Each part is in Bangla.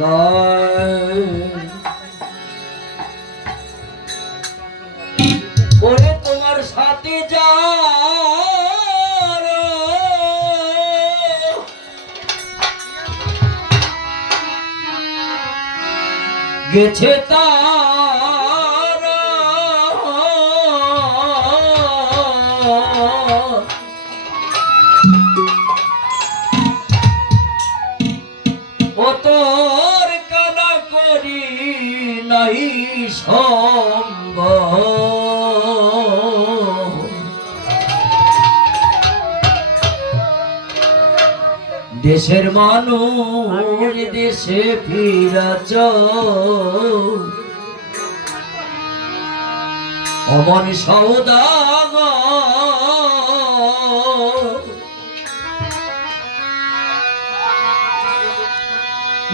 নয় ওরে তোমার সাথে যা গেছে তার ও তো নাই দেশের মানুষ দেশে ফিরাচ অমন সৌদাগ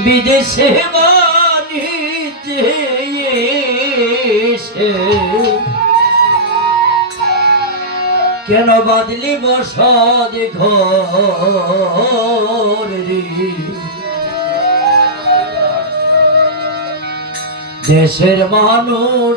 বিদেশে বাণিজ্যে কিসে কেন বাদলি বসদ দেশের মানুষ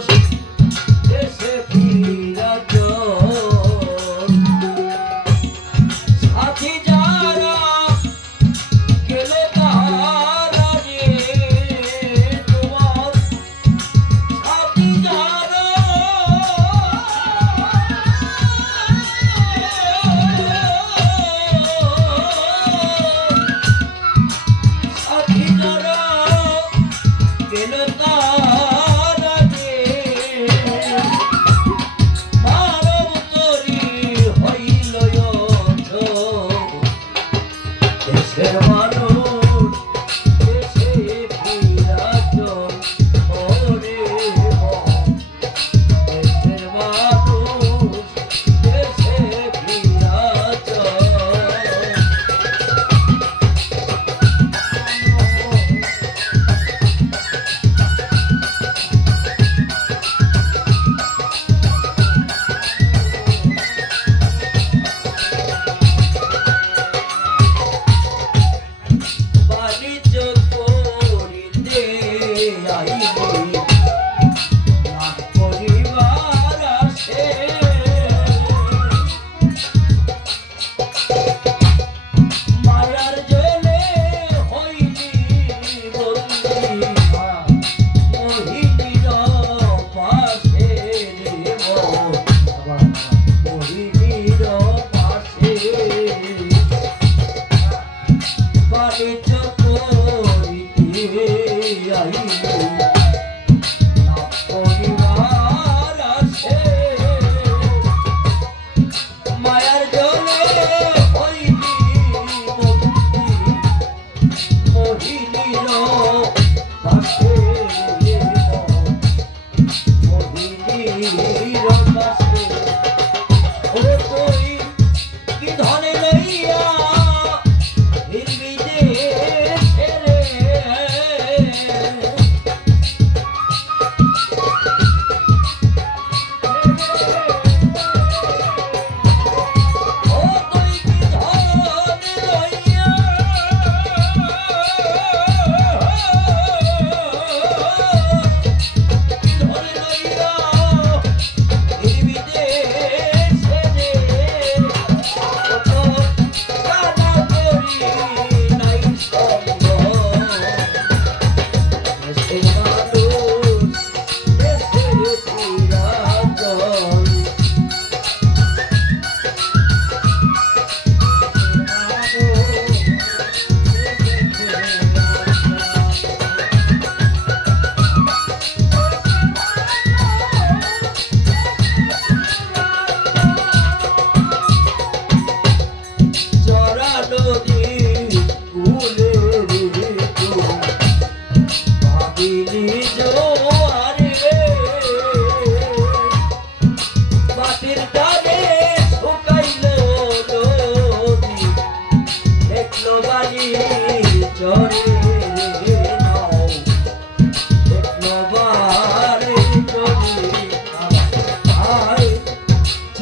আসে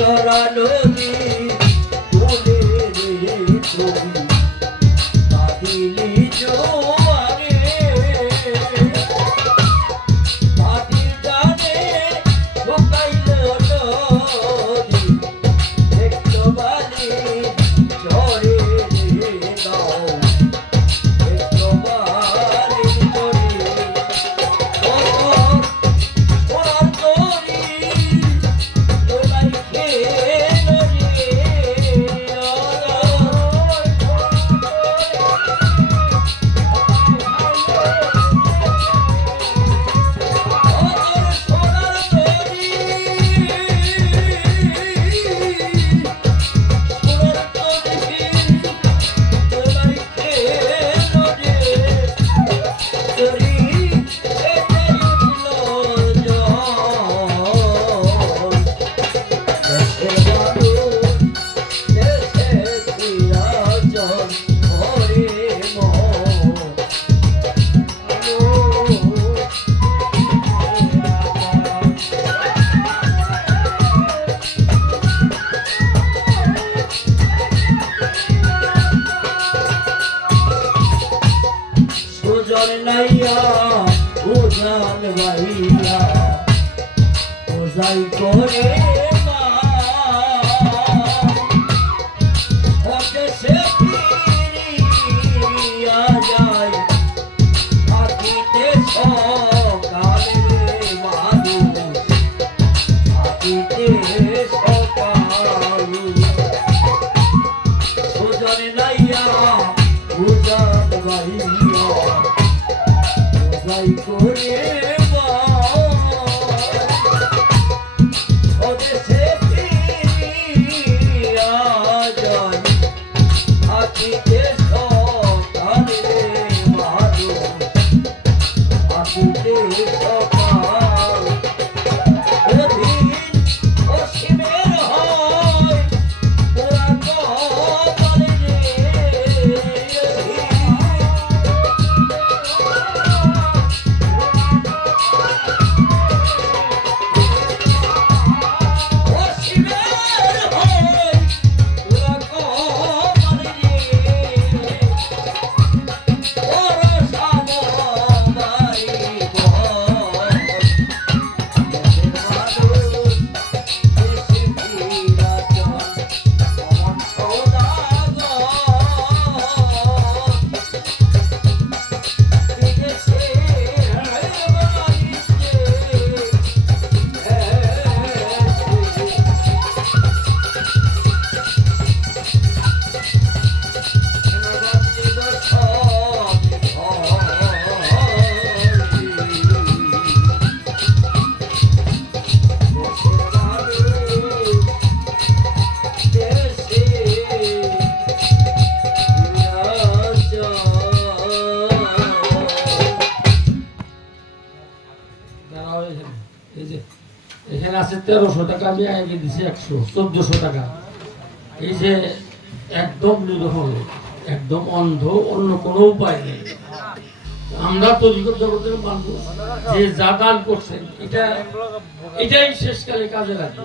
জরালো নাইয়া উজান ভাইয়া ওজাই করে মা। ওজাই করে তেরোশো টাকা আমি আগে দিছি একশো, চোদ্দশো টাকা। এই যে একদম নিরহ একদম অন্ধ, অন্য কোনো উপায় নেই। আমরা তরিকত জগতের মানুষ, যে যা দান করছেন, এটা এটাই শেষকালে কাজে লাগবে।